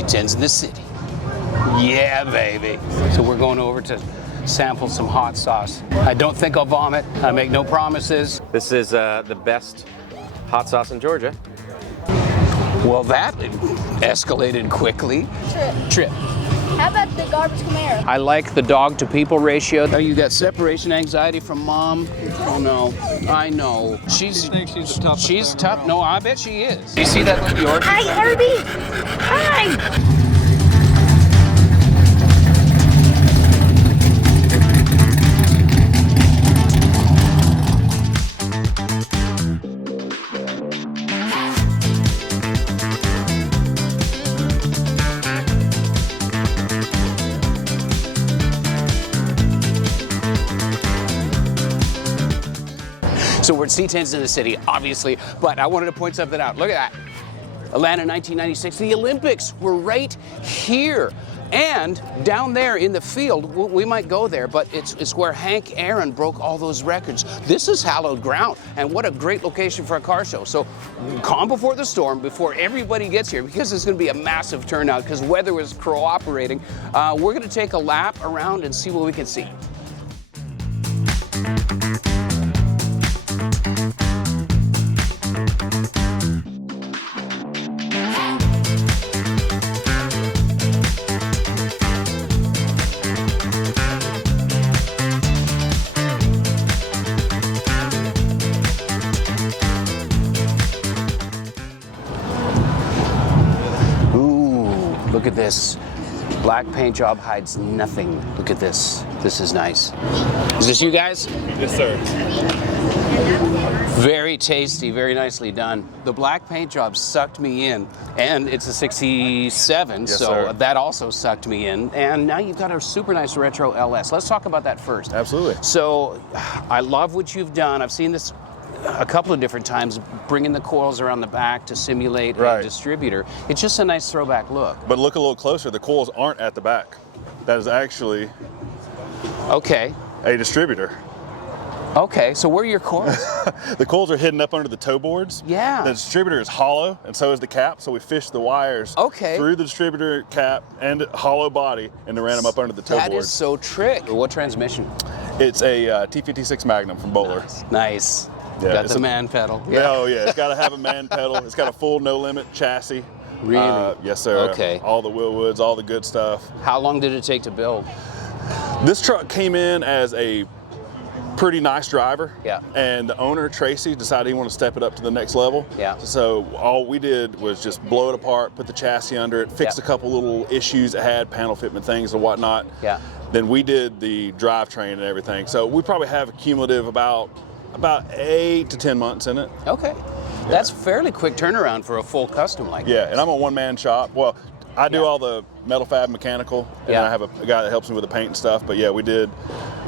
C10's in the city. Yeah, baby. So we're going over to sample some hot sauce. I don't think I'll vomit. I make no promises. This is the best hot sauce in Georgia. Well, that escalated quickly. Trip. How about the garbage Camaro? I like the dog to people ratio. Oh, you got separation anxiety from mom? Oh no, I know. She's tough. No, I bet she is. You see that little Yorkie? Hi, Herbie. Hi. So we're at C10's in the city, obviously, but I wanted to point something out. Look at that. Atlanta 1996, the Olympics were right here. And down there in the field, we might go there, but it's where Hank Aaron broke all those records. This is hallowed ground, and what a great location for a car show. So calm before the storm, before everybody gets here, because it's gonna be a massive turnout, because weather was cooperating. We're gonna take a lap around and see what we can see. Look at this. Black paint job hides nothing. Look at this. This is nice. Is this you guys? Yes, sir. Very tasty, very nicely done. The black paint job sucked me in, and it's a 67, Yes, so sir. that also sucked me in. And now you've got a super nice retro LS. Let's talk about that first. Absolutely. So I love what you've done. I've seen this a couple of different times, bringing the coils around the back to simulate a Right. distributor. It's just a nice throwback look. But look a little closer. The coils aren't at the back. That is actually Okay. a distributor. Okay, so where are your coils? The coils are hidden up under the toe boards. Yeah. The distributor is hollow, and so is the cap. So we fished the wires Okay. through the distributor cap and hollow body, and then ran them up under the toe That boards. is so trick. What transmission? It's a T56 Magnum from Bowler. Nice. Yeah, Got it's the a- man pedal. Oh yeah, it's got to have a man pedal. It's got a full no limit chassis. Really? Yes, sir. Okay. All the Willwoods, all the good stuff. How long did it take to build? This truck came in as a pretty nice driver. Yeah. And the owner, Tracy, decided he wanted to step it up to the next level. Yeah. So all we did was just blow it apart, put the chassis under it, fix Yeah. a couple little issues it had, panel fitment things and whatnot. Yeah. Then we did the drivetrain and everything. So we probably have a cumulative about 8 to 10 months in it. Okay. That's fairly quick turnaround for a full custom like Yeah, this. and I'm a one-man shop. Well, I do Yeah. all the metal fab mechanical, and Yeah. I have a guy that helps me with the paint and stuff. But yeah, we did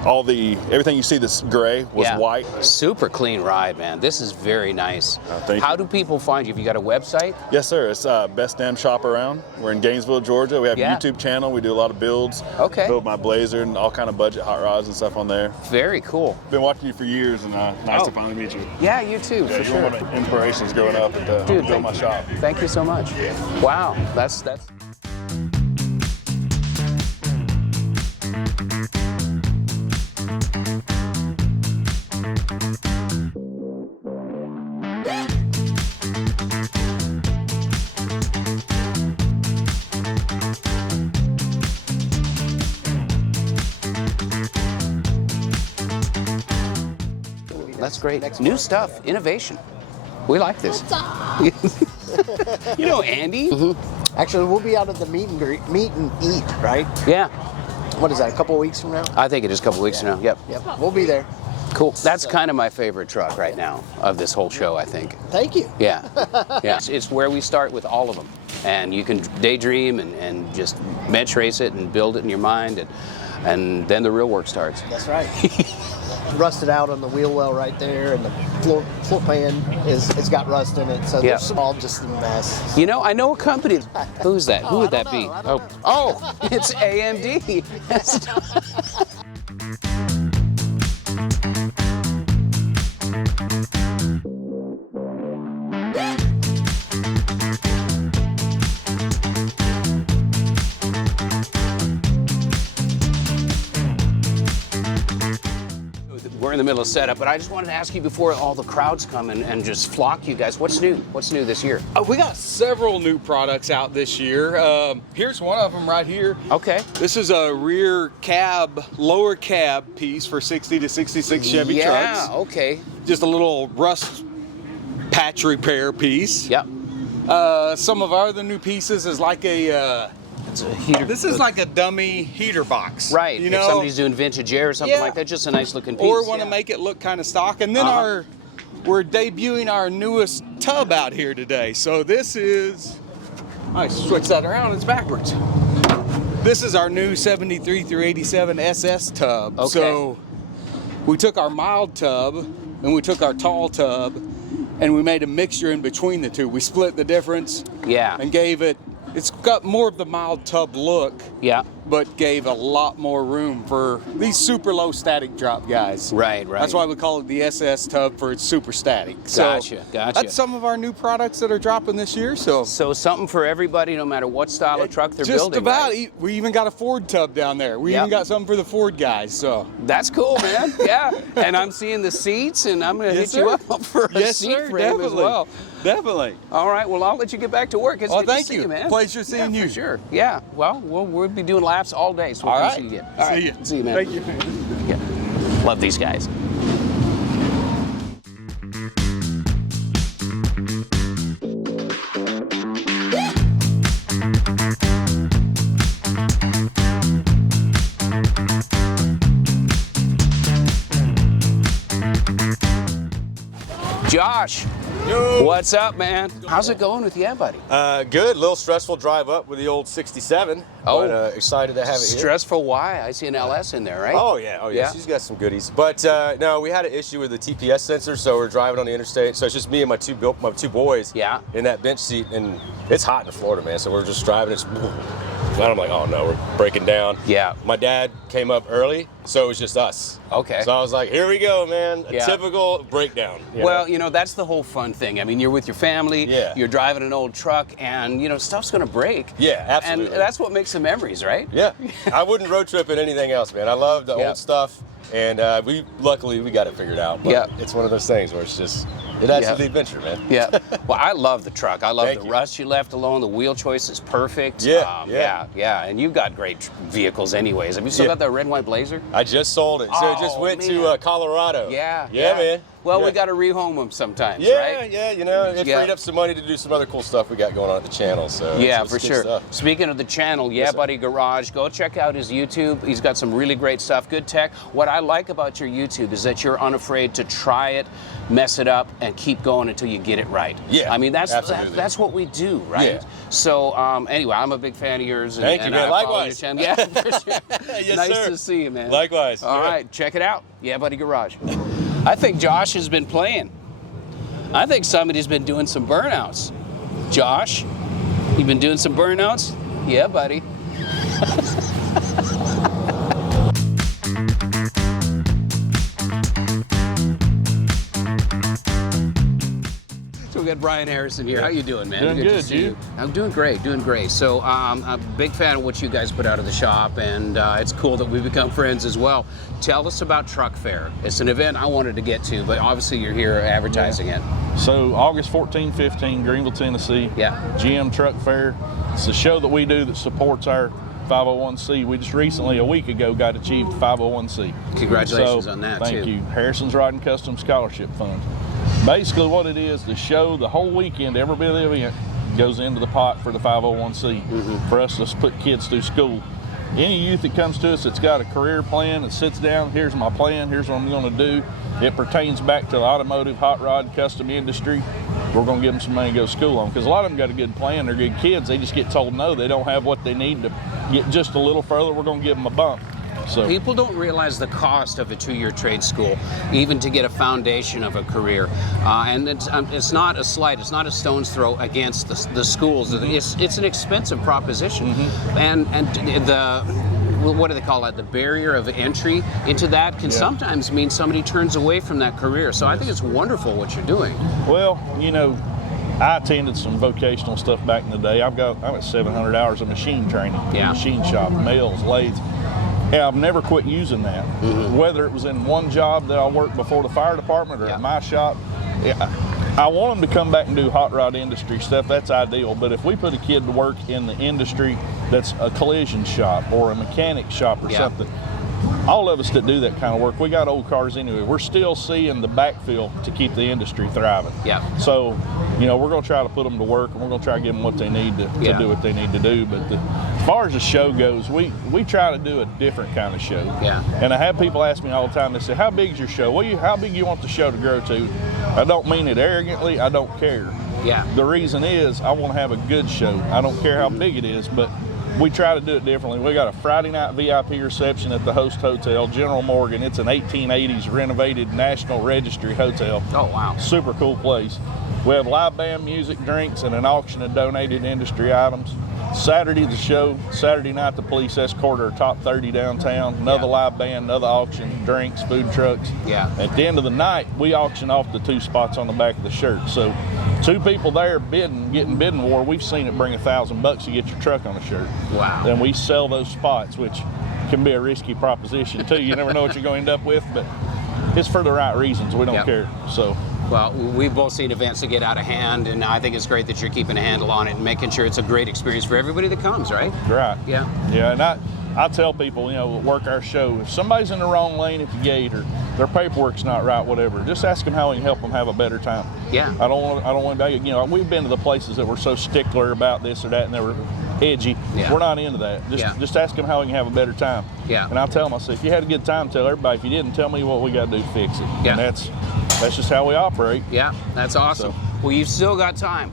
everything you see this gray was Yeah. white. Super clean ride, man. This is very nice. Thank How you. do people find you? Have you got a website? Yes, sir. It's Best Damn Shop Around. We're in Gainesville, Georgia. We have Yeah. a YouTube channel. We do a lot of builds. Okay. Build my Blazer and all kind of budget hot rods and stuff on there. Very cool. Been watching you for years, and nice Oh. to finally meet you. Yeah, you too, Yeah, for you're sure. one of my inspirations growing up at Dude, build my shop. Thank you so much. Wow, that's. That's great. New stuff, innovation. We like this. You know Andy? Actually, we'll be out at the meet and eat, right? Yeah, What is that? A couple of weeks from now? I think it is a couple weeks from now. Yep. Yep, we'll be there. Cool. That's kind of my favorite truck right now of this whole show, I think. Thank you. Yeah. Yeah. It's where we start with all of them. And you can daydream and just bench race it and build it in your mind. And then the real work starts. That's right. Rusted out on the wheel well right there, and the floor pan it's got rust in it, so Yeah. there's all just a mess. You know, I know a company. Who's that? Who would I that don't be? know. I don't Oh, it's AMD. in the middle of setup, but I just wanted to ask you before all the crowds come and just flock you guys, what's new? What's new this year? We got several new products out this year. Here's one of them right here. Okay. This is a rear cab, lower cab piece for 60 to 66 Chevy trucks. Yeah, okay. Just a little rust patch repair piece. Yep. Some of our other new pieces is like a, It's a heater. this is like a dummy heater box. Right, You if know, somebody's doing vintage air or something Yeah. like that, just a nice looking piece. or want to yeah. make it look kind of stock. And then Uh-huh. we're debuting our newest tub out here today. So this is, I switch that around, it's backwards. This is our new 73 through 87 SS tub. Okay. So we took our mild tub and we took our tall tub and we made a mixture in between the two. We split the difference Yeah. and gave it, it's got more of the mild tub look, Yeah. but gave a lot more room for these super low static drop guys. Right, right. That's why we call it the SS tub, for its super static. Gotcha, gotcha. That's some of our new products that are dropping this year. So So something for everybody, no matter what style of truck they're just building. about. right? We even got a Ford tub down there. We Yep. even got something for the Ford guys. So That's cool, man. Yeah. And I'm seeing the seats, and I'm going to Yes, hit you sir. up for a yes, seat sir, frame as definitely, well. definitely. All right. Well, I'll let you get back to work. It's Well, good to thank see you. you, man. Pleasure seeing Yeah, you. for sure. Yeah. Well, we'll be doing laps all day, so we'll All come right. see you again. See All right. you. See you, man. Thank you. Yeah. Love these guys. Josh, what's up, man? How's it going with you, buddy? Good. A little stressful drive up with the old 67. Oh. But excited to have it here. Stressful? Why? I see an LS in there, right? Oh yeah, oh yeah. Yeah. She's got some goodies. But no, we had an issue with the TPS sensor, so we're driving on the interstate. So it's just me and my two boys. Yeah. In that bench seat, and it's hot in Florida, man. So we're just driving. It's. And I'm like, oh no, we're breaking down. Yeah. My dad came up early, so it was just us. Okay. So I was like, here we go, man. A Yeah. typical breakdown. you Well, know? you know, that's the whole fun thing. I mean, you're with your family, Yeah. you're driving an old truck, and, you know, stuff's going to break. Yeah, absolutely. And that's what makes the memories, right? Yeah, I wouldn't road trip in anything else, man. I love the Yeah. old stuff, and luckily we got it figured out. But Yeah. it's one of those things where it's just it adds Yeah. to the adventure, man. Yeah. Well, I love the truck. I love Thank the you. rust you left alone. The wheel choice is perfect. Yeah, yeah. yeah. And you've got great vehicles anyways. Have you still Yeah. got that red and white Blazer? I just sold it, so it just Oh, went man. to Colorado. Yeah. yeah, man. Well, yeah. we got to rehome them sometimes, Yeah, right? yeah, you know, it Yeah. freed up some money to do some other cool stuff we got going on at the channel. So Yeah, it's for good sure. stuff. Speaking of the channel, Yeah Yes, sir. Buddy Garage, go check out his YouTube. He's got some really great stuff, good tech. What I like about your YouTube is that you're unafraid to try it, mess it up, and keep going until you get it right. Yeah, I mean, that's absolutely. that's what we do, right? Yeah. So anyway, I'm a big fan of yours. And, Thank you, and man. I follow your Likewise. channel. Yeah, for sure. Yes, nice sir. to see you, man. Likewise. All Yeah. right, check it out. Yeah Buddy Garage. I think Josh has been playing. I think somebody's been doing some burnouts. Josh, you been doing some burnouts? Yeah, buddy. So we got Brian Harrison here. How you doing, man? Doing to good, see you? I'm doing great, doing great. So I'm a big fan of what you guys put out of the shop, and it's cool that we've become friends as well. Tell us about Truck Fair. It's an event I wanted to get to, but obviously you're here advertising it. So August 14, 15, Greenville, Tennessee. Yeah. GM Truck Fair. It's a show that we do that supports our 501c. We just recently, a week ago, got achieved 501c. Congratulations on that, Thank too. you. Harrison's Riding Custom Scholarship Fund. Basically what it is, the show, the whole weekend, every bit of the event goes into the pot for the 501c for us to put kids through school. Any youth that comes to us that's got a career plan and sits down, here's my plan, here's what I'm going to do. It pertains back to the automotive, hot rod, custom industry. We're going to give them some money to go to school on, because a lot of them got a good plan. They're good kids. They just get told no. They don't have what they need to get just a little further. We're going to give them a bump. So People don't realize the cost of a two-year trade school, even to get a foundation of a career. And it's not a slight, it's not a stone's throw against the schools. It's an expensive proposition. And the, what do they call it? The barrier of entry into that can sometimes mean somebody turns away from that career. So I think it's wonderful what you're doing. Well, you know, I attended some vocational stuff back in the day. I'm at 700 hours of machine training, Yeah. machine shop, mills, lathes. And I've never quit using that. Whether it was in one job that I worked before the fire department or Yeah. at my shop, I want them to come back and do hot rod industry stuff. That's ideal. But if we put a kid to work in the industry that's a collision shop or a mechanic shop or Yeah. something, all of us that do that kind of work, we got old cars anyway. We're still seeing the backfill to keep the industry thriving. Yeah. So, we're going to try to put them to work, and we're going to try to give them what they need to Yeah. do what they need to do. But as far as the show goes, we try to do a different kind of show. Yeah. And I have people ask me all the time, they say, how big's your show? How big you want the show to grow to? I don't mean it arrogantly, I don't care. Yeah. The reason is I want to have a good show. I don't care how big it is, but we try to do it differently. We got a Friday night VIP reception at the Host Hotel, General Morgan. It's an 1880s renovated National Registry hotel. Oh, wow. Super cool place. We have live band music, drinks, and an auction of donated industry items. Saturday, the show. Saturday night, the police escort our top 30 downtown. Another Yeah. live band, another auction, drinks, food trucks. Yeah. At the end of the night, we auction off the 2 spots on the back of the shirt. So 2 people there getting bidding war. We've seen it bring $1,000 to get your truck on a shirt. Wow. Then we sell those spots, which can be a risky proposition too. You never know what you're going to end up with, but it's for the right reasons. We don't Yep. care. So. Well, we've both seen events that get out of hand, and I think it's great that you're keeping a handle on it and making sure it's a great experience for everybody that comes, right? Right. Yeah. Yeah, and I tell people, that work our show, if somebody's in the wrong lane at the gate or their paperwork's not right, whatever, just ask them how we can help them have a better time. Yeah. I don't want to, we've been to the places that were so stickler about this or that and they were edgy. Yeah. We're not into that. Just ask them how we can have a better time. Yeah. And I'll tell them, I say, if you had a good time, tell everybody. If you didn't, tell me what we got to do to fix it. Yeah. And that's just how we operate. Yeah, that's awesome. So- Well, you've still got time.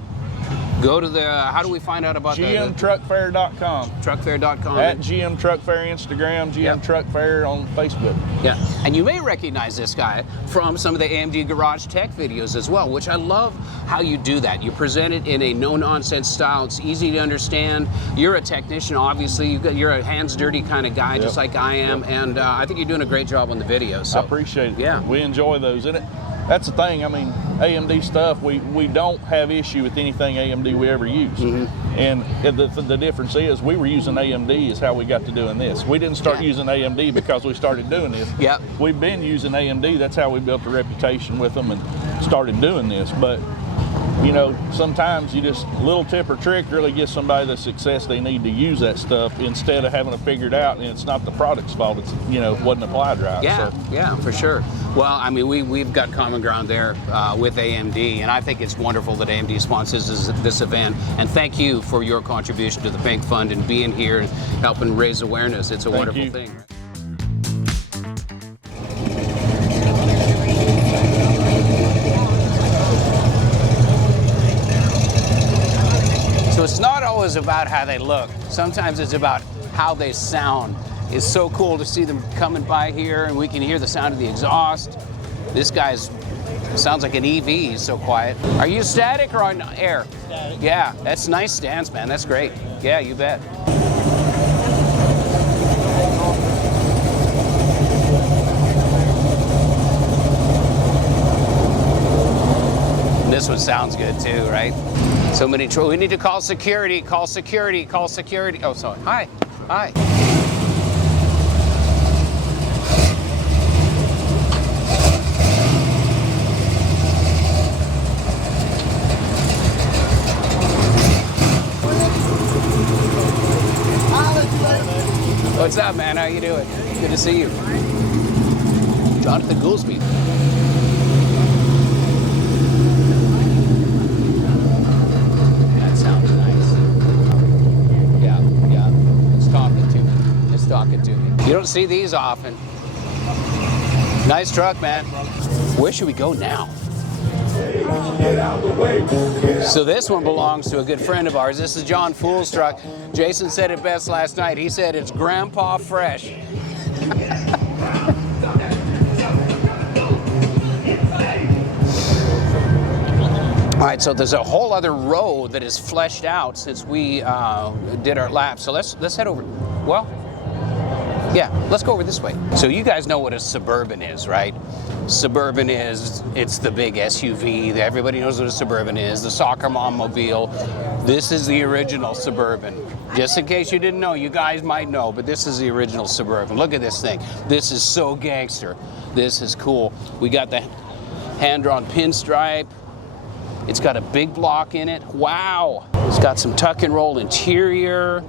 Go to how do we find out about the GMTruckFair.com. truckfair.com? At GM Truck Fair Instagram, GM Yep. Truck Fair on Facebook. Yeah, and you may recognize this guy from some of the AMD Garage Tech videos as well, which I love how you do that. You present it in a no-nonsense style. It's easy to understand. You're a technician, obviously. You're a hands-dirty kind of guy, just like I am, and I think you're doing a great job on the videos. So. I appreciate it. Yeah. We enjoy those. And that's the thing. I mean, AMD stuff, we don't have issue with anything AMD we ever use. And the difference is we were using AMD is how we got to doing this. We didn't start using AMD because we started doing this. Yep. We've been using AMD. That's how we built a reputation with them and started doing this. But sometimes you just little tip or trick really gives somebody the success they need to use that stuff instead of having to figure it out. And it's not the product's fault. It's wasn't applied right. Yeah, So. yeah, for sure. Well, I mean, we've got common ground there with AMD, and I think it's wonderful that AMD sponsors this event. And thank you for your contribution to the Pink Fund and being here and helping raise awareness. It's a Thank wonderful you. thing. So it's not always about how they look. Sometimes it's about how they sound. It's so cool to see them coming by here, and we can hear the sound of the exhaust. This guy's sounds like an EV. He's so quiet. Are you static or on air? Static. Yeah, that's nice stands, man. That's great. Yeah, you bet. And this one sounds good too, right? So many. We need to call security. Call security. Call security. Oh, sorry. Hi. Hi. What's up, man? How you doing? Good to see you. Jonathan Goolsby. That sounds nice. Yeah. It's talking to me. It's talking to me. You don't see these often. Nice truck, man. Where should we go now? So this one belongs to a good friend of ours. This is John Fool's truck. Jason said it best last night. He said it's Grandpa Fresh. All right, so there's a whole other road that is fleshed out since we did our lap. So let's head over. Well, Yeah, let's go over this way. So you guys know what a Suburban is, right? Suburban it's the big SUV. Everybody knows what a Suburban is, the soccer mom mobile. This is the original Suburban. Just in case you didn't know, you guys might know, but this is the original Suburban. Look at this thing. This is so gangster. This is cool. We got the hand-drawn pinstripe. It's got a big block in it. Wow. It's got some tuck and roll interior.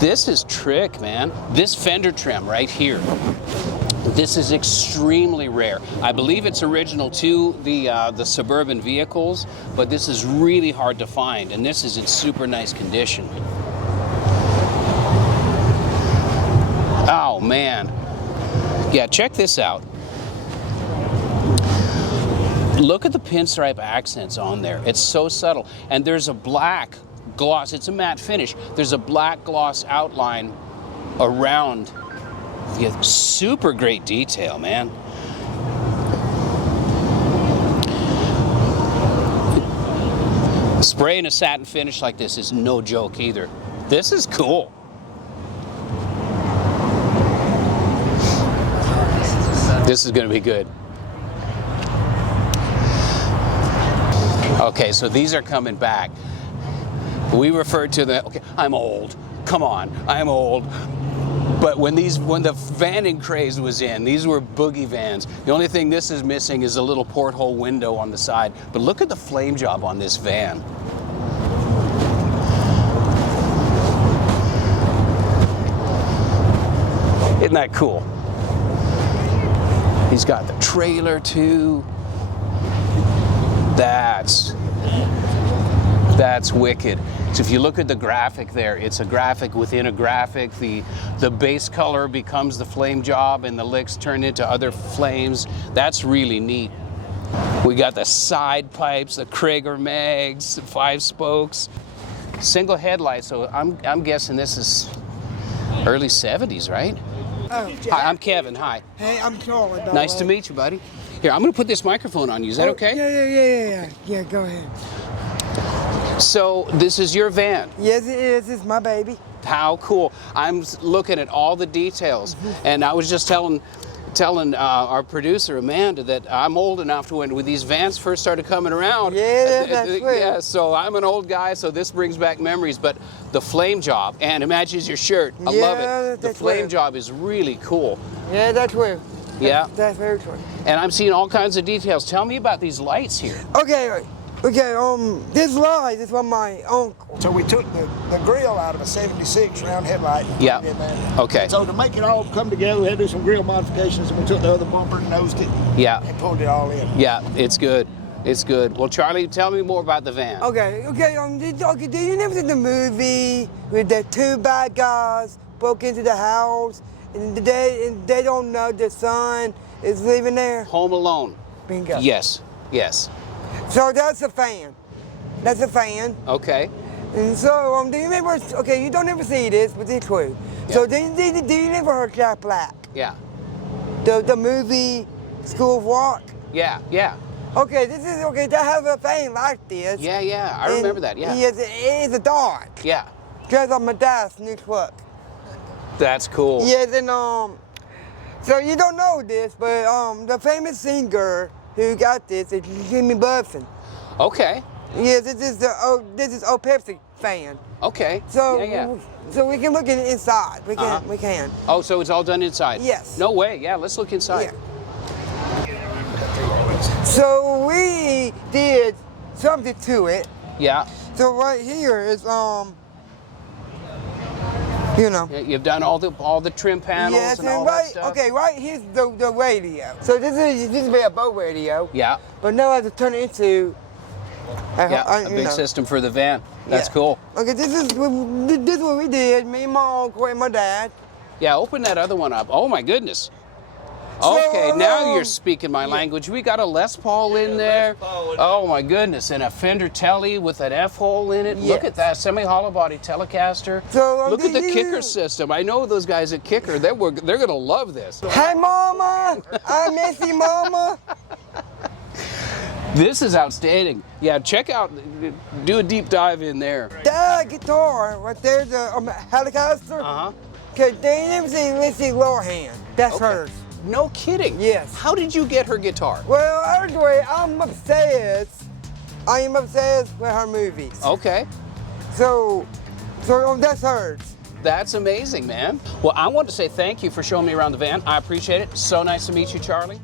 This is trick, man. This fender trim right here. This is extremely rare. I believe it's original to the Suburban vehicles, but this is really hard to find, and this is in super nice condition. Oh, man. Yeah, check this out. Look at the pinstripe accents on there. It's so subtle. And there's a black gloss. It's a matte finish. There's a black gloss outline around. Yeah, super great detail, man. Spraying a satin finish like this is no joke either. This is cool. This is going to be good. Okay, so these are coming back. We referred to the, okay, I'm old. Come on, I'm old. But when the vanning craze was in, these were boogie vans. The only thing this is missing is a little porthole window on the side. But look at the flame job on this van. Isn't that cool? He's got the trailer too. That's wicked. So if you look at the graphic there, it's a graphic within a graphic. The base color becomes the flame job and the licks turn into other flames. That's really neat. We got the side pipes, the Krager mags, the 5 spokes, single headlight. So I'm guessing this is early 70s, right? Oh. Hi, I'm Kevin. Hi. Hey, I'm Charlie. Nice to meet you, buddy. Here, I'm going to put this microphone on you. Is that okay? Yeah, go ahead. So this is your van. Yes, it is. It's my baby. How cool. I'm looking at all the details. And I was just telling our producer, Amanda, that I'm old enough to when these vans first started coming around. Yeah, that's right. Yeah, so I'm an old guy, so this brings back memories. But the flame job, and it matches your shirt. I love it. The flame job is really cool. Yeah, that's true. Yeah. That's very true. And I'm seeing all kinds of details. Tell me about these lights here. Okay, this light is from my uncle. So we took the grill out of a 76 round headlight and Yeah. put it in there. Okay. So to make it all come together, we had to do some grill modifications, and we took the other bumper and nosed it. Yeah. And pulled it all in. Yeah, it's good. It's good. Well, Charlie, tell me more about the van. Okay, did you never see the movie with the 2 bad guys broke into the house and they don't know the son is living there? Home Alone. Bingo. Yes. Yes. So that's a fan. That's a fan. Okay. And so, do you remember? Okay, you don't ever see this, but it's true. Yeah. So, do you never heard Jack Black? Yeah. The movie School of Rock? Yeah. Yeah. Okay, this is okay. They have a fan like this. Yeah. Yeah. I remember that. Yeah. It's a dark. Yeah. Just like my dad's new truck. That's cool. Yes, and so you don't know this, but the famous singer who got this is Jimmy Buffett. Okay. Yes, this is Old Pepsi fan. Okay. So, yeah. so we can look inside. We can. Uh-huh. We can. Oh, so it's all done inside? Yes. No way. Yeah. Let's look inside. Yeah. So we did something to it. Yeah. So right here is Yeah, you've done all the trim panels yes, and all right. that stuff. Okay, right here's the radio. So this is be a boat radio. Yeah. But now I have to turn it into a big system for the van. That's cool. Okay, this is what we did. Me, my uncle, and my dad. Yeah, open that other one up. Oh my goodness. So, Okay, now you're speaking my language. We got a Les Paul in there. Oh my goodness, and a Fender Tele with an F-hole in it. Look at that, semi-hollow body Telecaster. So, look at the kicker system. I know those guys at Kicker. They're gonna love this. Hey, Mama, I miss you, Mama. This is outstanding. Yeah, check out, do a deep dive in there. That guitar right there's a Telecaster. Because they never seen Lindsay Lohan. That's Okay. hers. No kidding. Yes. How did you get her guitar? Well, anyway, I'm obsessed. I am obsessed with her movies. Okay. So that's hers. That's amazing, man. Well, I want to say thank you for showing me around the van. I appreciate it. So nice to meet you, Charlie.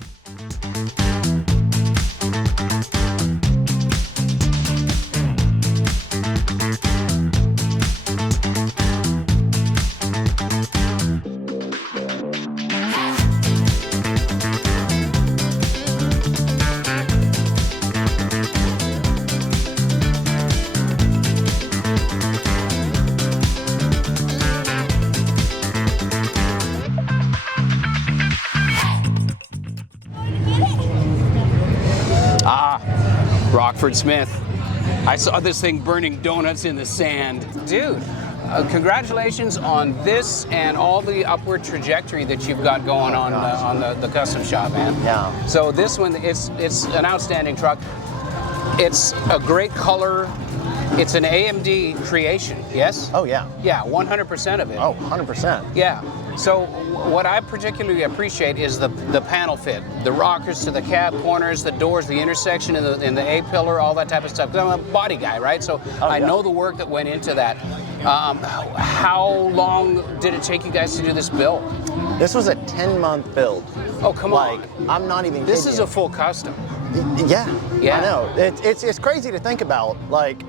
Rockford Smith. I saw this thing burning donuts in the sand. Dude, congratulations on this and all the upward trajectory that you've got going on the custom shop, man. Yeah. So this one, it's an outstanding truck. It's a great color. It's an AMD creation, yes? Oh, yeah. Yeah, 100% of it. Oh, 100%. Yeah. So what I particularly appreciate is the panel fit, the rockers to the cab corners, the doors, the intersection in the A-pillar, all that type of stuff. 'Cause I'm a body guy, right? So I know the work that went into that. How long did it take you guys to do this build? This was a 10-month build. Oh, come on. Like, I'm not even This kidding is you. a full custom. Yeah. Yeah. I know. It's crazy to think about. Like,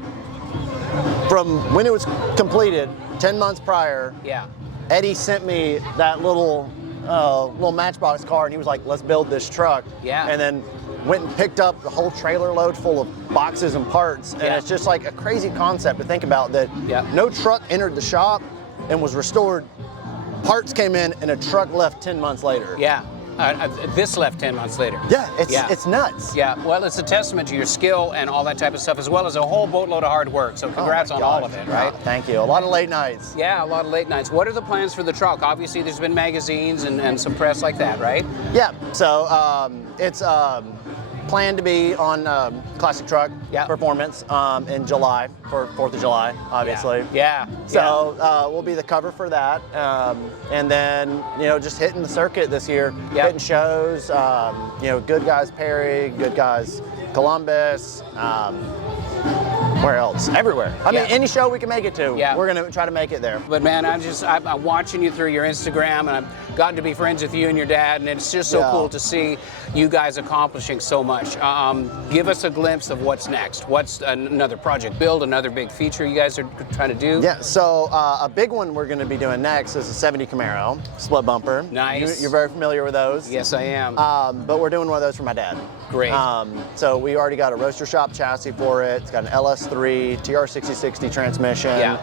from when it was completed, 10 months prior, Yeah. Eddie sent me that little Matchbox car, and he was like, "Let's build this truck." Yeah. And then went and picked up the whole trailer load full of boxes and parts, and Yeah. it's just like a crazy concept to think about that. Yeah. No truck entered the shop and was restored. Parts came in, and a truck left 10 months later. Yeah. This left 10 months later. Yeah. It's nuts. Yeah, well, it's a testament to your skill and all that type of stuff, as well as a whole boatload of hard work. So congrats Oh on my all gosh. of it, right? Thank you. A lot of late nights. Yeah, a lot of late nights. What are the plans for the truck? Obviously, there's been magazines and some press like that, right? Yeah. So it's planned to be on Classic Truck Yeah. Performance in July for 4th of July, obviously. Yeah. So we'll be the cover for that, and then just hitting the circuit this year, Yeah. hitting shows. Good Guys Perry, Good Guys Columbus. Where else? Everywhere. I mean, Yeah. any show we can make it to, Yeah. we're gonna try to make it there. But man, I'm watching you through your Instagram, and I've gotten to be friends with you and your dad, and it's just so Yeah. cool to see you guys accomplishing so much. Give us a glimpse of what's next. What's another project build, another big feature you guys are trying to do? Yeah, so a big one we're going to be doing next is a 70 Camaro split bumper. Nice. You're very familiar with those. Yes, I am. But we're doing one of those for my dad. Great. So we already got a roaster shop chassis for it. It's got an LS3 TR6060 transmission. Yeah.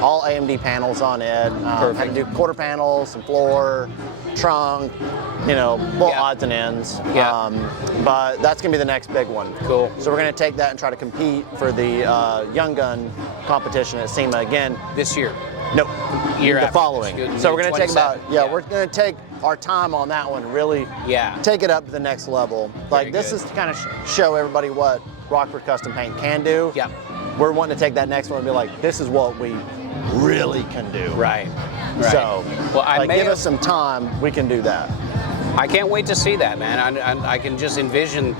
All AMD panels on it. Perfect. Had to do quarter panels, some floor, trunk, full Yeah. odds and ends. Yeah. But that's going to be the next big one. Cool. So we're going to take that and try to compete for the Young Gun competition at SEMA again. This year. No, Year the after. following. Excuse me, So we're going to take 27. Yeah. we're going to take our time on that one, really Yeah. take it up to the next level. Like this good. is to kind of show everybody what Rockford Custom Paint can do. Yeah. We're wanting to take that next one and be like, this is what we really can do. Right. Right. So, well, I may give have- us some time, we can do that. I can't wait to see that, man. I can just envision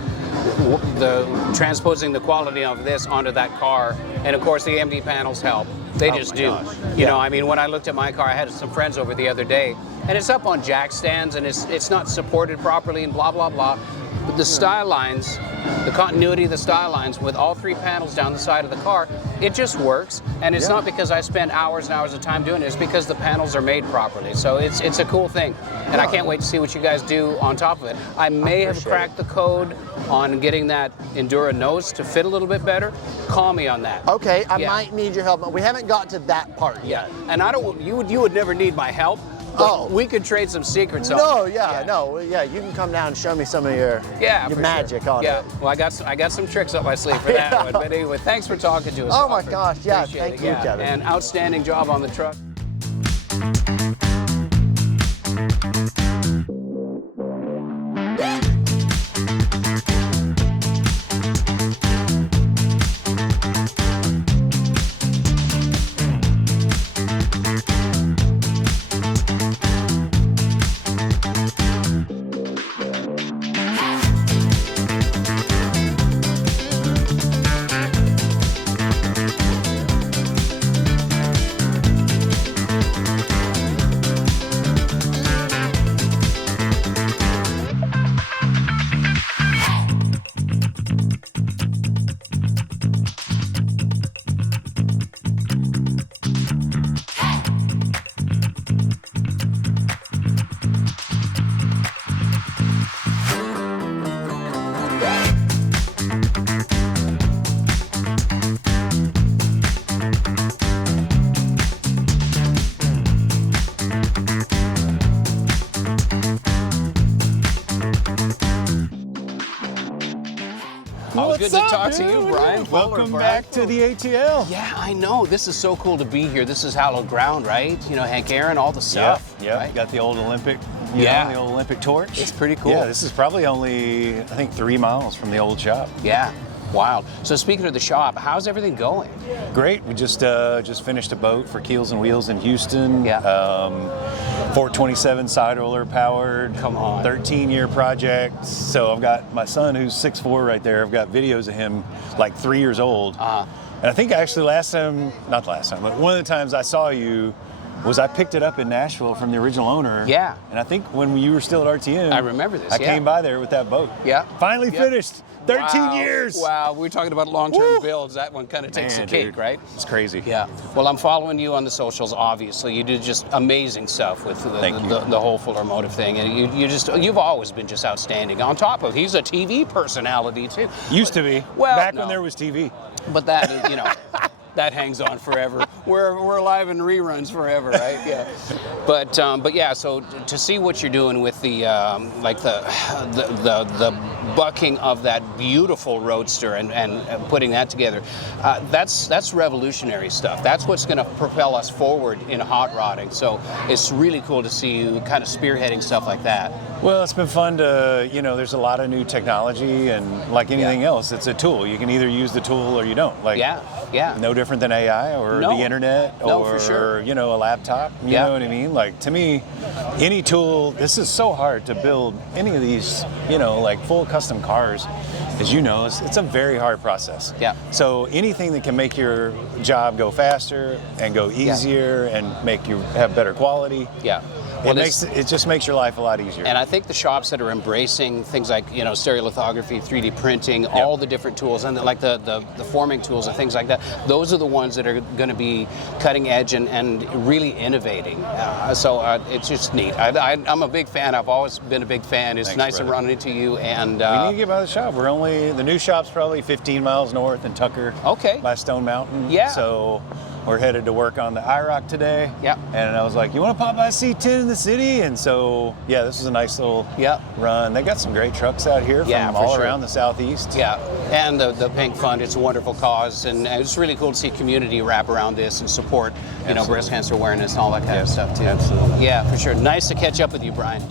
the transposing the quality of this onto that car, and of course the AMD panels help. They Oh just my do. gosh. You Yeah. know, I mean, when I looked at my car, I had some friends over the other day, and it's up on jack stands, and it's not supported properly, and blah blah blah. But the style lines, the continuity of the style lines with all three panels down the side of the car, it just works. And it's Yeah. not because I spend hours and hours of time doing it, it's because the panels are made properly. So it's a cool thing. And I Yeah. can't wait to see what you guys do on top of it. I may have appreciate cracked the code on getting that Endura nose to fit a little bit better. Call me on that. Okay, I Yeah. might need your help, but we haven't got to that part yet. And I don't. You would never need my help. But Oh. we could trade some secrets on. No, it. yeah, you can come down and show me some of your Yeah, for magic sure. on yeah. it. Well, I got some tricks up my sleeve for that Yeah. one. But anyway, thanks for talking to us. Oh my Rockford. gosh, yeah, Appreciate thank it. you, Yeah. Kevin. And outstanding job on the truck. good to talk to you, Brian. Welcome Fuller, back to the ATL. Yeah, I know. This is so cool to be here. This is hallowed ground, right? You know, Hank Aaron, all the stuff. Yeah, right? got the old Olympic, the old Olympic torch. It's pretty cool. Yeah, this is probably only, I think, 3 miles from the old shop. Yeah, wild. So speaking of the shop, how's everything going? Great. We just finished a boat for Keels and Wheels in Houston. Yeah. 427 side roller powered. Come on. 13-year project. So I've got my son who's 6'4" right there. I've got videos of him like 3 years old. And I think actually not last time, but one of the times I saw you was I picked it up in Nashville from the original owner. Yeah. And I think when you were still at RTM, I remember this, I came by there with that boat. Yeah. Finally finished. 13 Wow. years. Wow, we're talking about long-term builds. That one kind of takes the cake, dude. right? It's crazy. Yeah. Well, I'm following you on the socials. Obviously, you do just amazing stuff with Thank you. the whole Fuller Motive thing, and you've always been just outstanding. On top of, he's a TV personality too. Used to be. Well, back no. when there was TV. But that is, that hangs on forever. We're alive in reruns forever, right? Yeah. But yeah. So to see what you're doing with the the bucking of that beautiful Roadster and putting that together, that's revolutionary stuff. That's what's going to propel us forward in hot rodding. So it's really cool to see you kind of spearheading stuff like that. Well, it's been fun to, there's a lot of new technology, and like anything else, it's a tool. You can either use the tool or you don't. Like, yeah. No different than AI or No. the internet No, or, for sure. a laptop. You know what I mean? Like, to me, any tool, this is so hard to build any of these, like full custom cars. As you know, it's a very hard process. Yeah. So anything that can make your job go faster and go easier and make you have better quality. Yeah. It just makes your life a lot easier. And I think the shops that are embracing things like stereolithography, 3D printing, all the different tools, and like the forming tools and things like that, those are the ones that are going to be cutting edge and really innovating. So it's just neat. I'm a big fan. I've always been a big fan. It's nice to run into you. And we need to get by the shop. The new shop's probably 15 miles north in Tucker. Okay. By Stone Mountain. Yeah. So we're headed to work on the IROC today. Yeah. And I was like, you want to pop by C10 in the city? And so, this is a nice little run. They got some great trucks out here from all around the Southeast. Yeah. And the Pink Fund, it's a wonderful cause. And it's really cool to see community wrap around this and support, breast cancer awareness and all that kind of stuff too. Absolutely. Yeah, for sure. Nice to catch up with you, Brian.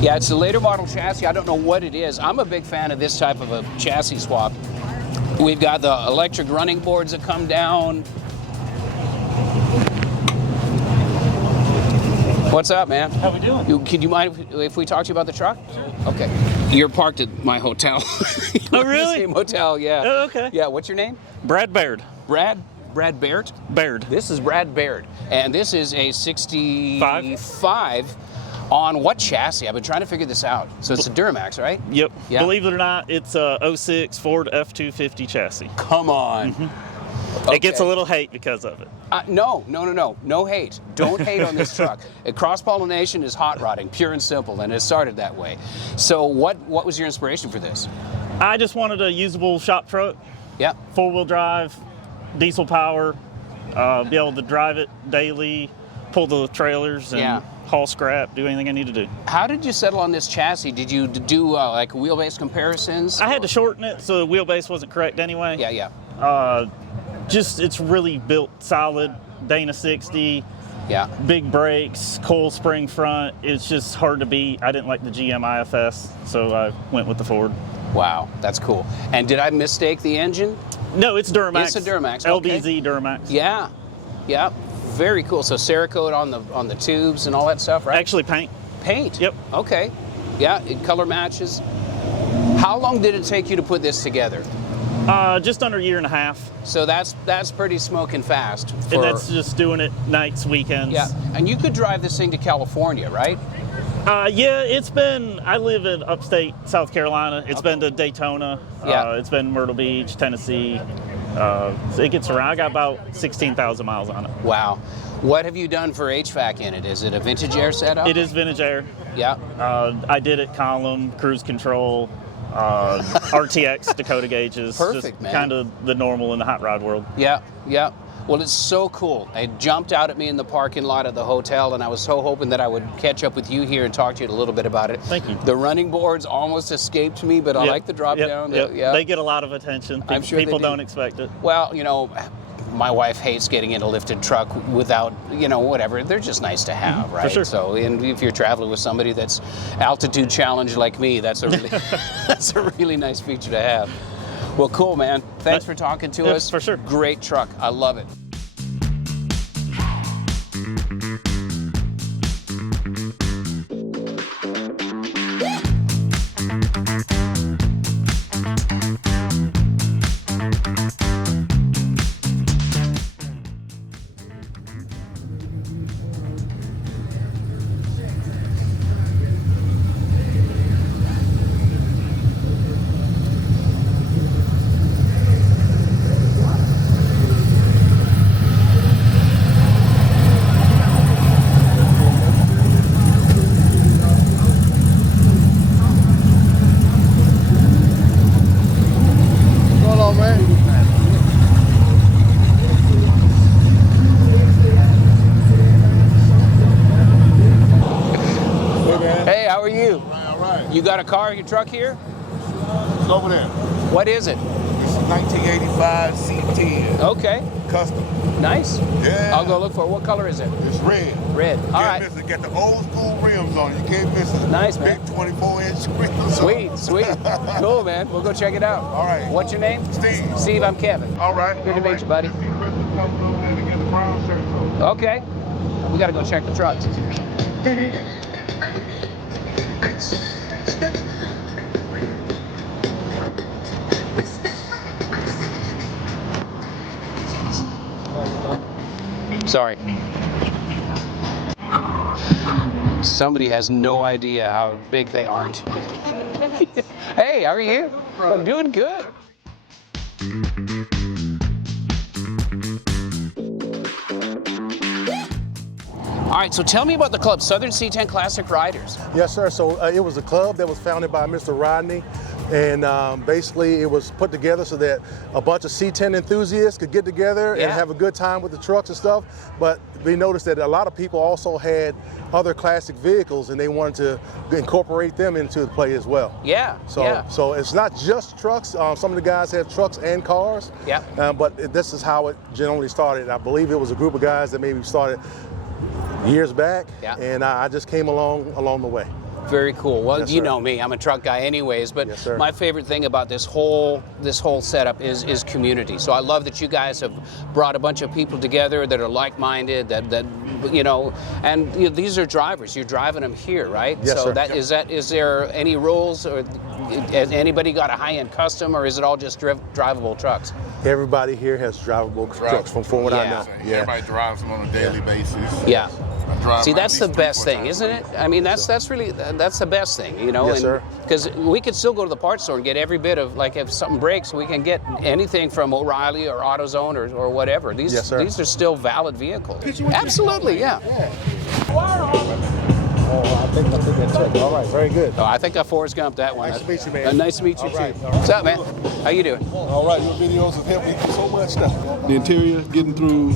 Yeah, it's a later model chassis. I don't know what it is. I'm a big fan of this type of a chassis swap. We've got the electric running boards that come down. What's up, man? How we doing? Could you mind if we talk to you about the truck? Okay. You're parked at my hotel. Oh, really? Same hotel, yeah. Oh, okay. Yeah, what's your name? Brad Baird. Brad Baird? Baird. This is Brad Baird. And this is a 65 on what chassis? I've been trying to figure this out. So it's a Duramax, right? Yep. Yeah. Believe it or not, it's a 06 Ford F-250 chassis. Come on. Mm-hmm. It gets a little hate because of it. No hate. Don't hate on this truck. Cross-pollination is hot rodding, pure and simple, and it started that way. So what was your inspiration for this? I just wanted a usable shop truck. Yeah. 4-wheel drive, diesel power, be able to drive it daily, pull the trailers and haul scrap, do anything I need to do. How did you settle on this chassis? Did you do like wheelbase comparisons? I had to shorten it so the wheelbase wasn't correct anyway. Yeah. It's really built solid, Dana 60. Yeah. Big brakes, coil spring front. It's just hard to beat. I didn't like the GM IFS, so I went with the Ford. Wow, that's cool. And did I mistake the engine? No, it's Duramax. It's a Duramax. LBZ Duramax. Yeah. Yeah. Very cool. So Cerakote on the tubes and all that stuff, right? Actually paint. Paint? Yep. Okay. Yeah, it color matches. How long did it take you to put this together? Just under a year and a half. So that's pretty smoking fast. And that's just doing it nights, weekends. Yeah. And you could drive this thing to California, right? Yeah, I live in upstate South Carolina. It's been to Daytona. It's been Myrtle Beach, Tennessee. So it gets around. I got about 16,000 miles on it. Wow. What have you done for HVAC in it? Is it a vintage air setup? It is vintage air. Yeah. I did it column, cruise control, RTX Dakota gauges. Perfect, just man. kind of the normal in the hot rod world. Yeah, yeah. Well, it's so cool. It jumped out at me in the parking lot of the hotel, and I was so hoping that I would catch up with you here and talk to you a little bit about it. Thank you. The running boards almost escaped me, but I like the drop down. Yeah. They get a lot of attention. I'm sure people they do. don't expect it. Well, you know, my wife hates getting in a lifted truck without, you know, whatever. They're just nice to have, right? For sure. So, and if you're traveling with somebody that's altitude challenged like me, that's a really, that's a really nice feature to have. Well, cool, man. Thanks for talking to us. For sure. Great truck. I love it. Hey, how are you? All right. You got a car, your truck here? It's over there. What is it? It's 1985 C10. Okay. Custom. Nice. Yeah. I'll go look for it. What color is it? It's red. Red. All right. Miss it. Got the old school rims on it. You can't miss it. Nice, man. Big 24-inch rims. Sweet, sweet. Cool, man. We'll go check it out. All right. What's your name? Steve. Steve, I'm Kevin. All right. Good to meet you, buddy. Okay. We got to go check the trucks. Sorry. Somebody has no idea how big they aren't. Hey, how are you? I'm doing good. All right, so tell me about the club, Southern C10 Classic Riders. Yes, sir. So it was a club that was founded by Mr. Rodney, and basically it was put together so that a bunch of C10 enthusiasts could get together and have a good time with the trucks and stuff. But we noticed that a lot of people also had other classic vehicles, and they wanted to incorporate them into the play as well. Yeah. So it's not just trucks. Some of the guys have trucks and cars. Yeah. But this is how it generally started. I believe it was a group of guys that maybe started years back, and I just came along the way. Very cool. Well, Yes, you sir. know me, I'm a truck guy anyways, but Yes, sir. my favorite thing about this whole setup is community. So I love that you guys have brought a bunch of people together that are like-minded, that you know, and you know, these are drivers. You're driving them here, right? Yes, so sir. Is there any rules, or has anybody got a high-end custom, or is it all just drivable trucks? Everybody here has drivable trucks from what I know. Everybody drives them on a daily basis. Yeah. drive See, around that's at the least best 3-4 thing, isn't it? I mean, that's really the best thing, you know. Yes, sir. Because we could still go to the parts store and get every bit of, like, if something breaks, we can get anything from O'Reilly or AutoZone or whatever. These Yes, sir. these are still valid vehicles. Absolutely, yeah. Oh, I think that's it. All right, very good. Oh, I think I Forrest Gump that one. Nice to meet you, man. Nice to meet you, All right. too. What's up, man? How you doing? All right, your videos have helped me through so much stuff. The interior, getting through,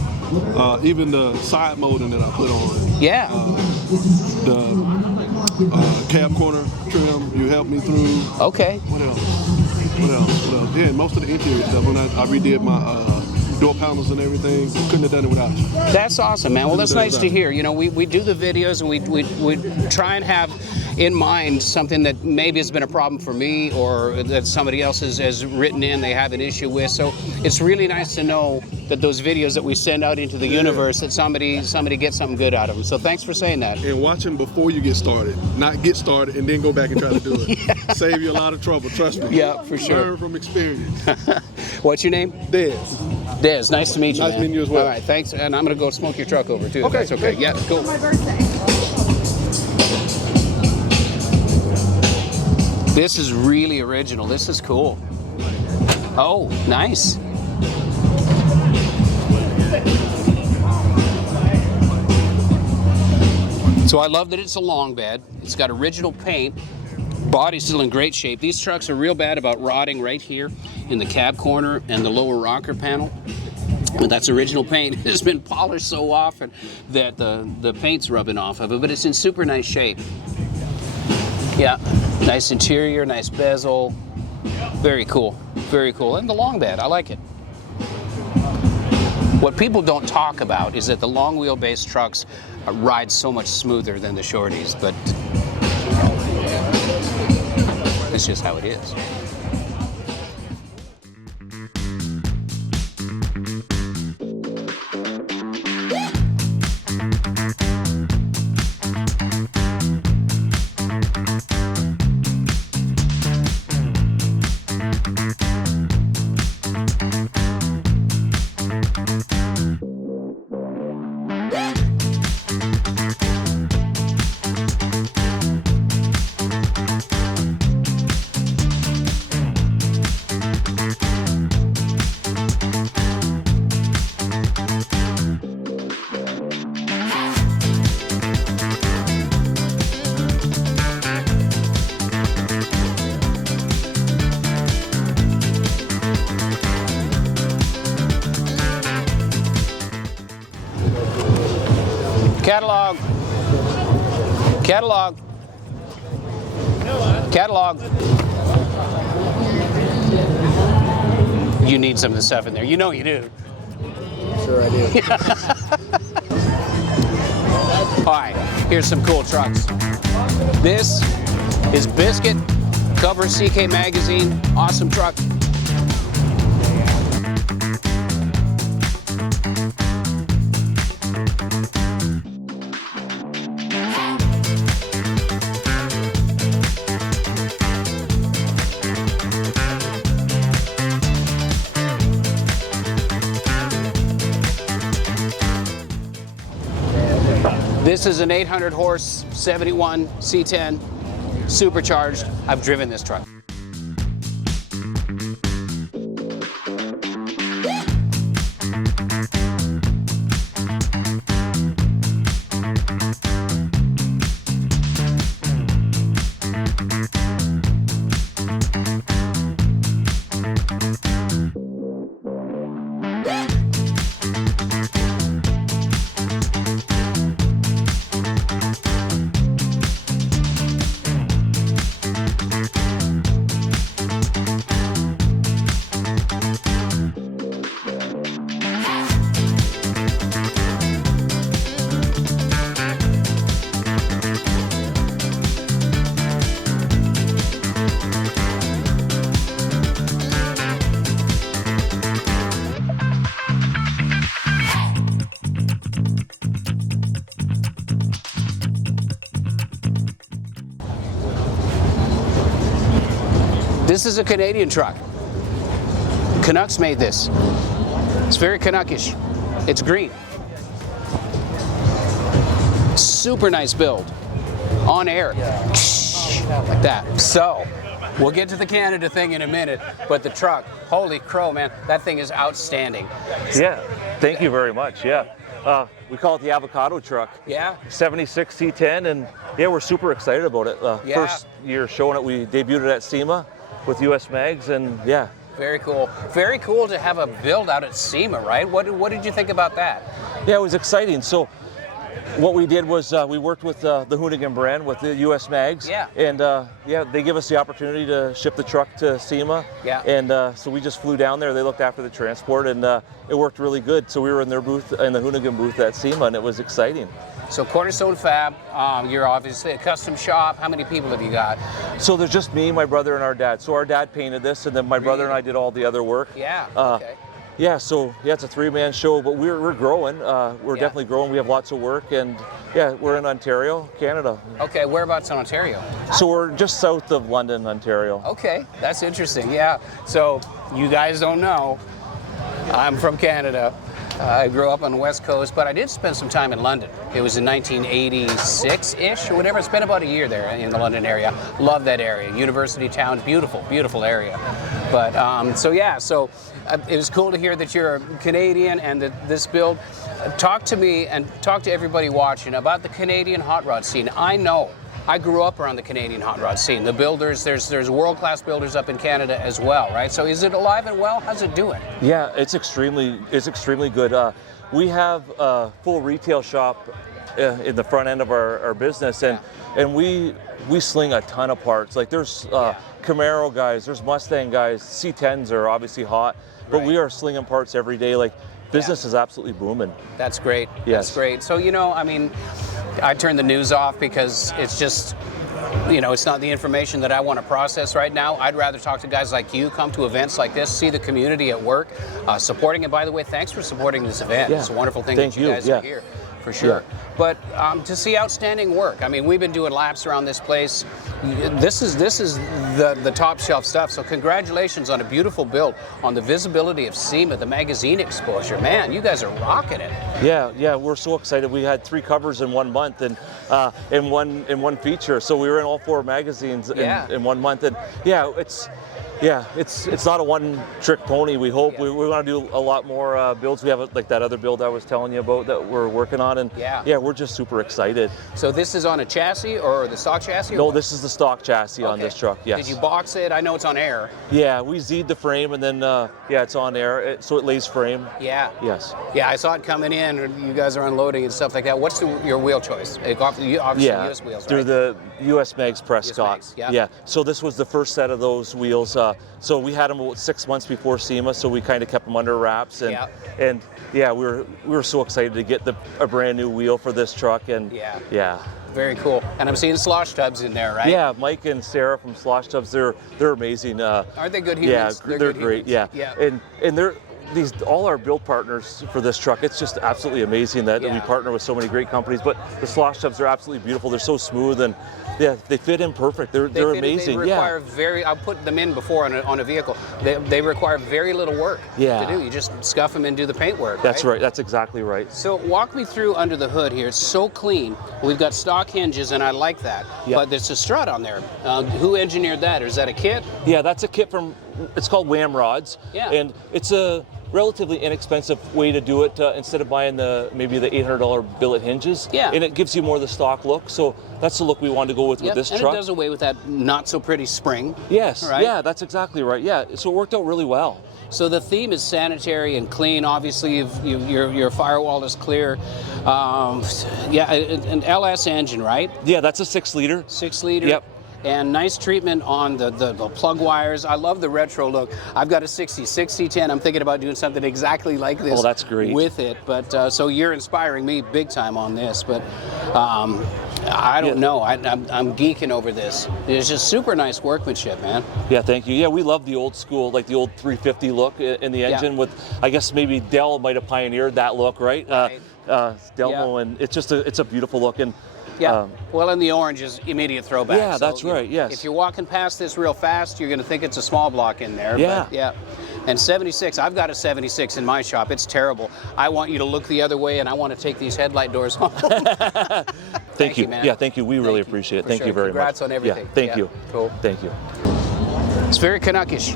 even the side molding that I put on. Yeah. The cab corner trim, you helped me through. Okay. What else? Yeah, most of the interior stuff. When I redid my door panels and everything, couldn't have done it without you. That's awesome, man. Well, that's nice to hear. You know, we do the videos and we try and have in mind something that maybe has been a problem for me or that somebody else has written in, they have an issue with. So it's really nice to know that those videos that we send out into the universe, that somebody gets something good out of them. So thanks for saying that. And watch them before you get started, not get started and then go back and try to do it. Save you a lot of trouble, trust me. Yeah, for sure. Learn from experience. What's your name? Dez. Dez, nice to meet you, Nice man. meeting you as well. All right, thanks. And I'm going to go smoke your truck over, too. Okay. If that's okay. Yeah, cool. My birthday. This is really original. This is cool. Oh, nice. So I love that it's a long bed. It's got original paint. Body's still in great shape. These trucks are real bad about rotting right here in the cab corner and the lower rocker panel. But that's original paint. It's been polished so often that the paint's rubbing off of it, but it's in super nice shape. Yeah, nice interior, nice bezel. Very cool, very cool. And the long bed, I like it. What people don't talk about is that the long wheelbase trucks ride so much smoother than the shorties, but it's just how it is. Catalog. Catalog. Catalog. You need some of the stuff in there. You know you do. Sure I do. All right, here's some cool trucks. This is Biscuit, cover CK Magazine, awesome truck. This is an 800 horse 71 C10 supercharged. I've driven this truck. This is a Canadian truck. Canucks made this. It's very Canuckish. It's green. Super nice build. On air. Like that. So, we'll get to the Canada thing in a minute, but the truck, holy crow, man, that thing is outstanding. Yeah, thank you very much, yeah. We call it the avocado truck. Yeah. 76 C10, and yeah, we're super excited about it. Yeah. First year showing it, we debuted it at SEMA with US Mags, and yeah. Very cool. Very cool to have a build out at SEMA, right? What did you think about that? Yeah, it was exciting. So what we did was we worked with the Hoonigan brand with the US Mags. Yeah. And yeah, they give us the opportunity to ship the truck to SEMA. Yeah. And so we just flew down there. They looked after the transport, and it worked really good. So we were in their booth, in the Hoonigan booth at SEMA, and it was exciting. So Cornerstone Fab, you're obviously a custom shop. How many people have you got? So there's just me, my brother, and our dad. So our dad painted this, and then my brother and I did all the other work. Yeah, okay. Yeah, so yeah, it's a three-man show, but we're growing. We're definitely growing. We have lots of work, and yeah, we're in Ontario, Canada. Okay, whereabouts in Ontario? So we're just south of London, Ontario. Okay, that's interesting, yeah. So you guys don't know, I'm from Canada. I grew up on the West Coast, but I did spend some time in London. It was in 1986-ish or whatever. I spent about a year there in the London area. Love that area. University town, beautiful, beautiful area. But so yeah, so it was cool to hear that you're a Canadian and that this build. Talk to me and talk to everybody watching about the Canadian hot rod scene. I know. I grew up around the Canadian hot rod scene. The builders, there's world-class builders up in Canada as well, right? So is it alive and well? How's it doing? Yeah, it's extremely good. We have a full retail shop in the front end of our business, and we sling a ton of parts. Like there's Camaro guys, there's Mustang guys, C10s are obviously hot, but we are slinging parts every day. Like business is absolutely booming. That's great. Yes. That's great. So, I mean, I turn the news off because it's just, it's not the information that I want to process right now. I'd rather talk to guys like you, come to events like this, see the community at work, supporting. And by the way, thanks for supporting this event. Yeah. It's a wonderful thing Thank that you guys you. are here, for sure. Yeah. But to see outstanding work. I mean, we've been doing laps around this place. This is the top shelf stuff. So congratulations on a beautiful build, on the visibility of SEMA, the magazine exposure. Man, you guys are rocking it. Yeah, we're so excited. We had 3 covers in 1 month and in one feature. So we were in all 4 magazines in 1 month. And it's not a one-trick pony. We hope we want to do a lot more builds. We have like that other build I was telling you about that we're working on, and we're just super excited. So this is on a chassis or the stock chassis? No, this is the stock chassis on this truck. Yes. Did you box it? I know it's on air. Yeah, we Z'd the frame, and then it's on air, so it lays frame. Yeah. Yes. Yeah, I saw it coming in. You guys are unloading and stuff like that. What's your wheel choice? Obviously, US wheels, right? Through the US Mags Prescott. US Mags, yeah. So this was the first set of those wheels. So we had them about 6 months before SEMA, so we kind of kept them under wraps, and we were so excited to get a brand new wheel for this truck, and very cool. And I'm seeing Slosh Tubs in there, right? Yeah, Mike and Sarah from Slosh Tubs, they're amazing. Aren't they good humans? Yeah, they're great. Humans. Yeah, and they're all our build partners for this truck. It's just absolutely amazing that we partner with so many great companies. But the Slosh Tubs are absolutely beautiful. They're so smooth, and they fit in perfect. They're amazing. They require I'll put them in before on a vehicle. They require very little work to do. You just scuff them and do the paint work. That's right. That's exactly right. So walk me through under the hood here. It's so clean. We've got stock hinges, and I like that. Yep. But there's a strut on there. Who engineered that? Or is that a kit? Yeah, that's a kit from. It's called Wham Rods. Yeah. And it's a relatively inexpensive way to do it instead of buying maybe the $800 billet hinges. Yeah. And it gives you more of the stock look. So that's the look we wanted to go with this truck. And it does away with that not so pretty spring. Yes. Right? Yeah, that's exactly right. Yeah. So it worked out really well. So the theme is sanitary and clean. Obviously, your firewall is clear. An LS engine, right? Yeah, that's a 6-liter. 6-liter. Yep. And nice treatment on the plug wires. I love the retro look. I've got a 66 C10. I'm thinking about doing something exactly like this. Oh, that's great. With it. But so you're inspiring me big time on this. But I don't know. I'm geeking over this. It's just super nice workmanship, man. Yeah, thank you. Yeah, we love the old school, like the old 350 look in the engine. With, I guess maybe Dell might have pioneered that look, right? Delmo, and it's a beautiful look. And well, and the orange is immediate throwback. Yeah, that's right. Yes. If you're walking past this real fast, you're going to think it's a small block in there. Yeah. But And 76, I've got a 76 in my shop. It's terrible. I want you to look the other way, and I want to take these headlight doors home. Thank you. Man. Yeah, thank you. We really appreciate it. Thank you very Congrats much. on everything. Yeah, thank you. Cool. Thank you. It's very Canuckish.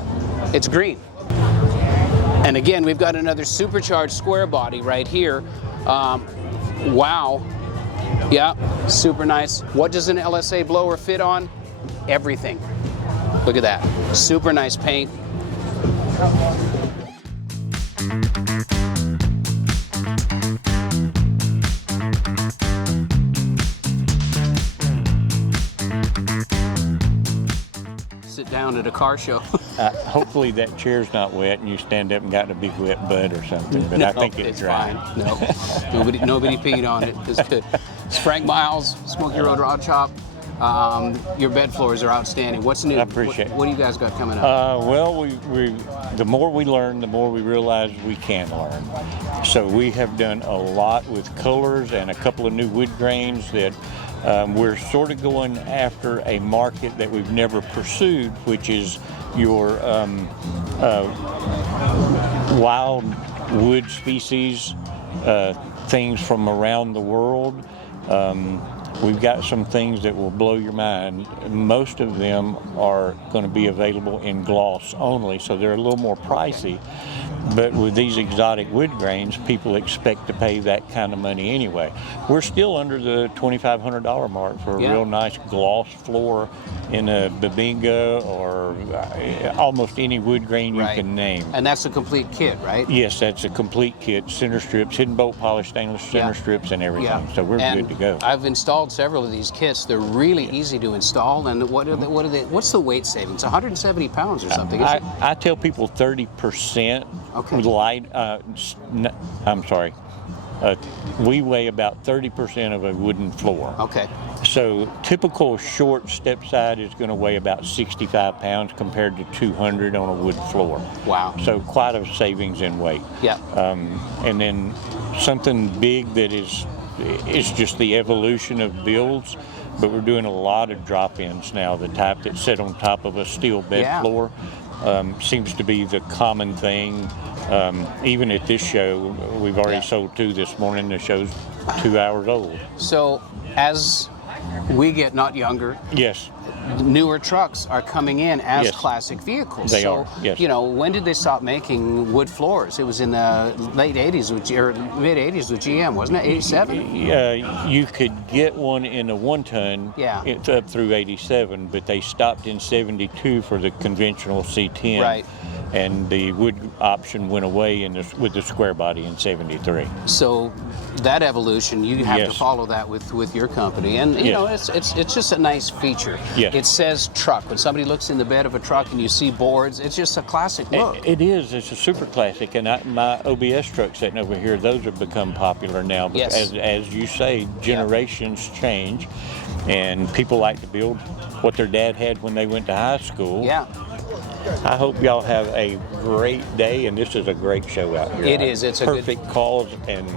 It's green. And again, we've got another supercharged square body right here. Wow. Yeah, super nice. What does an LSA blower fit on? Everything. Look at that. Super nice paint. Sit down at a car show. Hopefully that chair's not wet and you stand up and got a big wet butt or something, but No, I think it's dry. Fine. No, nobody peed on it. It's good. It's Frank Miles, Smoky Road Rod Shop. Your bed floors are outstanding. What's new? I appreciate it. What do you guys got coming up? Well, the more we learn, the more we realize we can learn. So we have done a lot with colors and a couple of new wood grains that we're sort of going after a market that we've never pursued, which is your wild wood species, things from around the world. We've got some things that will blow your mind. Most of them are going to be available in gloss only, so they're a little more pricey. But with these exotic wood grains, people expect to pay that kind of money anyway. We're still under the $2,500 mark for a real nice gloss floor in a Bubinga or almost any wood grain you can name. And that's a complete kit, right? Yes, that's a complete kit. Center strips, hidden bolt polish, stainless center strips, and everything. So we're good to go. I've installed several of these kits. They're really easy to install. And what's the weight savings? 170 pounds or something, isn't it? I tell people 30% light. I'm sorry. We weigh about 30% of a wooden floor. Okay. So typical short step side is going to weigh about 65 pounds compared to 200 on a wood floor. Wow. So quite a savings in weight. Yeah. And then something big that is just the evolution of builds, but we're doing a lot of drop-ins now. The type that sit on top of a steel bed floor seems to be the common thing. Even at this show, we've already sold 2 this morning. The show's 2 hours old. So as we get not younger, newer trucks are coming in as classic vehicles. They are, yes. You know, when did they stop making wood floors? It was in the late 80s or mid 80s with GM, wasn't it? 87? You could get one in a 1-ton up through 87, but they stopped in 72 for the conventional C10. Right. And the wood option went away with the square body in 73. So that evolution, you have to follow that with your company, and you know it's just a nice feature. Yes. It says truck. When somebody looks in the bed of a truck and you see boards, it's just a classic look. It is. It's a super classic, and my OBS truck sitting over here, those have become popular now. Because as you say, generations change, and people like to build what their dad had when they went to high school. Yeah. I hope y'all have a great day, and this is a great show out here. It is. It's perfect calls and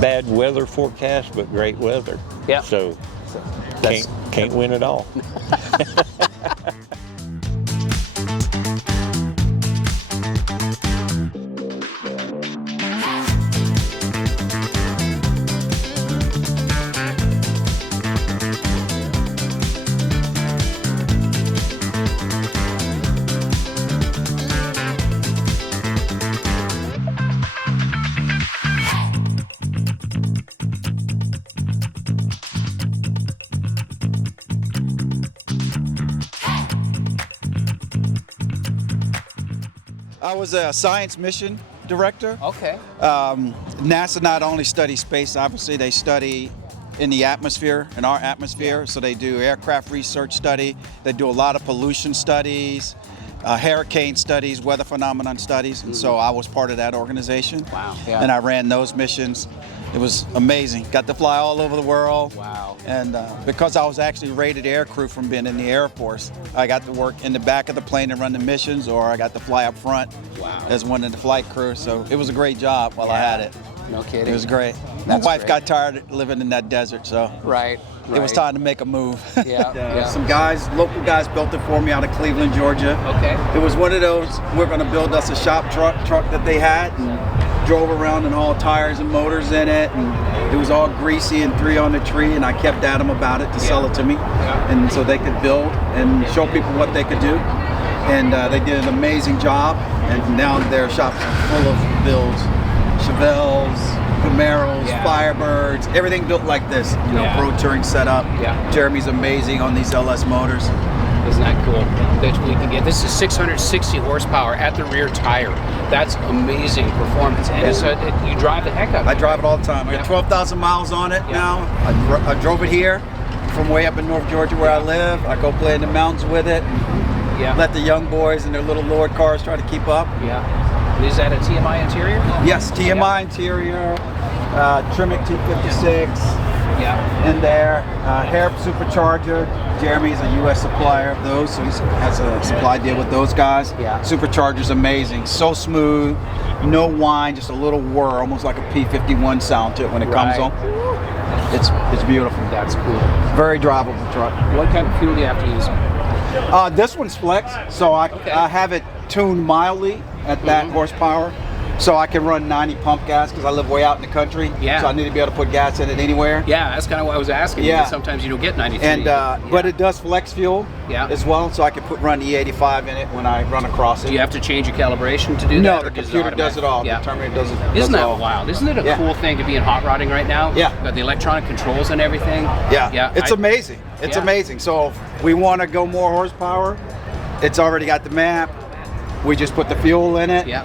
bad weather forecast, but great weather. Yeah. So can't win it all. I was a science mission director. Okay. NASA not only studies space, obviously they study in the atmosphere, in our atmosphere. So they do aircraft research study. They do a lot of pollution studies, hurricane studies, weather phenomenon studies. And so I was part of that organization. Wow. Yeah. And I ran those missions. It was amazing. Got to fly all over the world. Wow. And because I was actually rated air crew from being in the Air Force, I got to work in the back of the plane and run the missions, or I got to fly up front as one of the flight crew. So it was a great job while I had it. No kidding. It was great. My wife got tired of living in that desert, so it was time to make a move. Some guys, local guys, built it for me out of Cleveland, Georgia. Okay. It was one of those, we're going to build us a shop truck that they had, and drove around and hauled tires and motors in it, and it was all greasy and 3 on the tree, and I kept at them about it to sell it to me, and so they could build and show people what they could do. And they did an amazing job, and now their shop's full of builds. Chevelles, Camaros, Firebirds, everything built like this. You know, Pro Touring setup. Jeremy's amazing on these LS motors. Isn't that cool? That we can get. This is 660 horsepower at the rear tire. That's amazing performance. And you drive the heck out of it. I drive it all the time. I got 12,000 miles on it now. I drove it here from way up in North Georgia where I live. I go play in the mountains with it. Let the young boys in their little Lord cars try to keep up. Is that a TMI interior? Yes, TMI interior, Tremec 256 in there, Harrop supercharger. Jeremy's a U.S. supplier of those, so he has a supply deal with those guys. Supercharger's amazing, so smooth, no whine, just a little whir, almost like a P51 sound to it when it comes on. It's beautiful. That's cool. Very drivable truck. What kind of fuel do you have to use? This one's flex, so I have it tuned mildly at that horsepower. so I can run 90 pump gas because I live way out in the country. Yeah. So I need to be able to put gas in it anywhere. Yeah, that's kind of what I was asking. Yeah. Because sometimes you don't get 93. And but it does flex fuel as well, so I can run E85 in it when I run across it. Do you have to change your calibration to do that? No, or the does computer does it all. Yeah. The Terminator does it. Isn't that all. wild? Isn't it a cool thing to be in hot rodding right now? Yeah. Got the electronic controls and everything. Yeah. Yeah. It's amazing. It's amazing. So if we want to go more horsepower, it's already got the map. We just put the fuel in it. Yeah.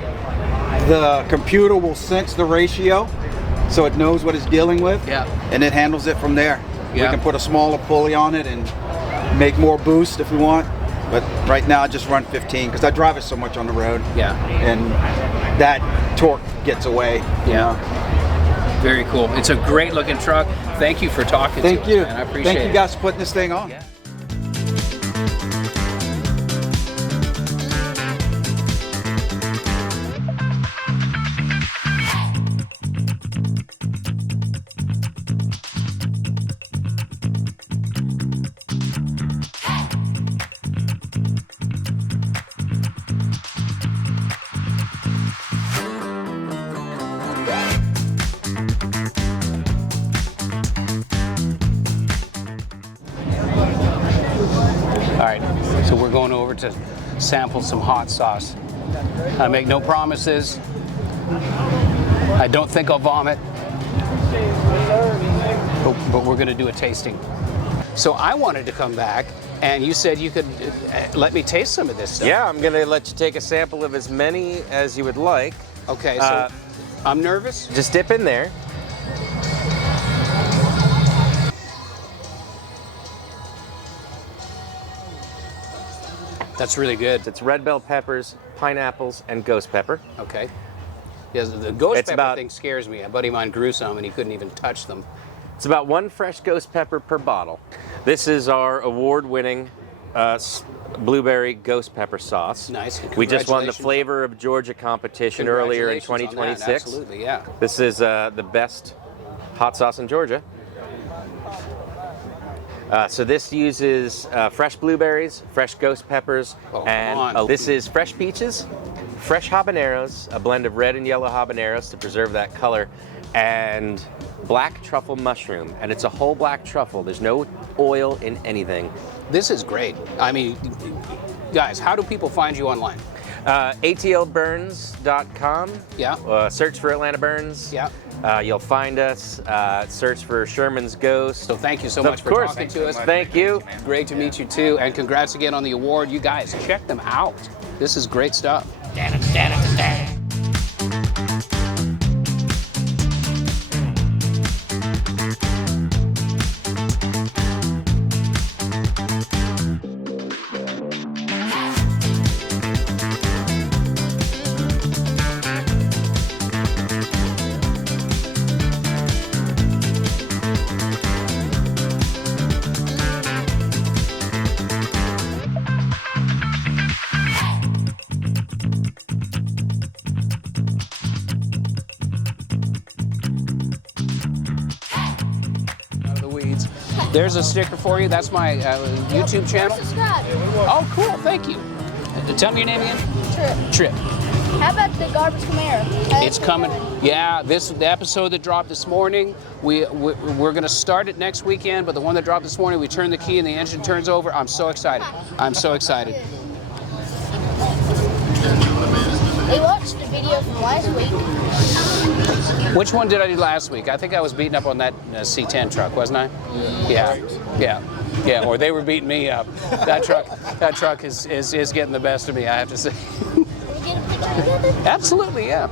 The computer will sense the ratio, so it knows what it's dealing with. Yeah. And it handles it from there. Yeah. We can put a smaller pulley on it and make more boost if we want. But right now I just run 15 because I drive it so much on the road. Yeah. And that torque gets away. Yeah. Very cool. It's a great looking truck. Thank you for talking to us. Thank you. Man. I appreciate it. Thank you guys for putting this thing on. Yeah. All right, so we're going over to sample some hot sauce. I make no promises. I don't think I'll vomit, but we're going to do a tasting. So I wanted to come back, and you said you could let me taste some of this stuff. Yeah, I'm going to let you take a sample of as many as you would like. Okay, so I'm nervous. Just dip in there. That's really good. It's red bell peppers, pineapples, and ghost pepper. Okay. Yeah, the ghost It's pepper about- thing scares me. A buddy of mine grew some, and he couldn't even touch them. It's about 1 fresh ghost pepper per bottle. This is our award-winning blueberry ghost pepper sauce. Nice. We just won the Congratulations. Flavor of Georgia competition earlier in Congratulations on that. 2026. Absolutely, yeah. This is the best hot sauce in Georgia. So this uses fresh blueberries, fresh ghost peppers, and this is fresh peaches, fresh habaneros, a blend of red and yellow habaneros to preserve that color, and black truffle mushroom. And it's a whole black truffle. There's no oil in anything. This is great. I mean, guys, how do people find you online? atlburns.com. Yeah. Search for Atlanta Burns. Yeah. You'll find us. Search for Sherman's Ghost. So thank you so much for talking to us. Thank you. Great to meet you too, and congrats again on the award. You guys, check them out. This is great stuff. The weeds. There's a sticker for you. That's my YouTube channel. Oh, cool. Thank you. Tell me your name again. Trip. How about the garbage Camaro? It's coming. Yeah, the episode that dropped this morning. We're going to start it next weekend, but the one that dropped this morning, we turn the key and the engine turns over. I'm so excited. I'm so excited. We watched the video from last week. Which one did I do last week? I think I was beating up on that C10 truck, wasn't I? Yeah. Or they were beating me up. That truck is getting the best of me, I have to say. Absolutely, yeah.